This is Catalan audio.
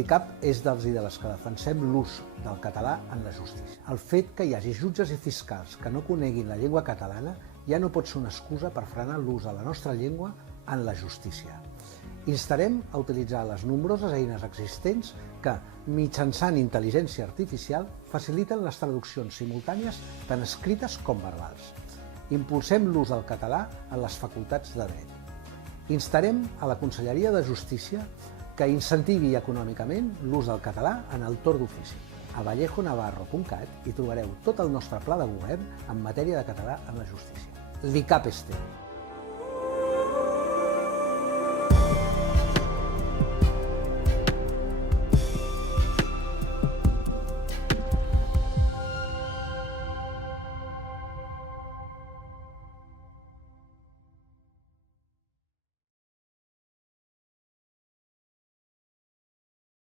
L'ICAP és dels i de les que defensem l'ús del català en la justícia. El fet que hi hagi jutges i fiscals que no coneguin la llengua catalana ja no pot ser una excusa per frenar l'ús de la nostra llengua en la justícia. Instarem a utilitzar les nombroses eines existents que, mitjançant intel·ligència artificial, faciliten les traduccions simultànies tant escrites com verbals. Impulsem l'ús del català en les facultats de dret. Instarem a la Conselleria de Justícia que incentivi econòmicament l'ús del català en el torn d'ofici. A vallejonavarro.cat hi trobareu tot el nostre pla de govern en matèria de català en la justícia. L'ICAP és teu.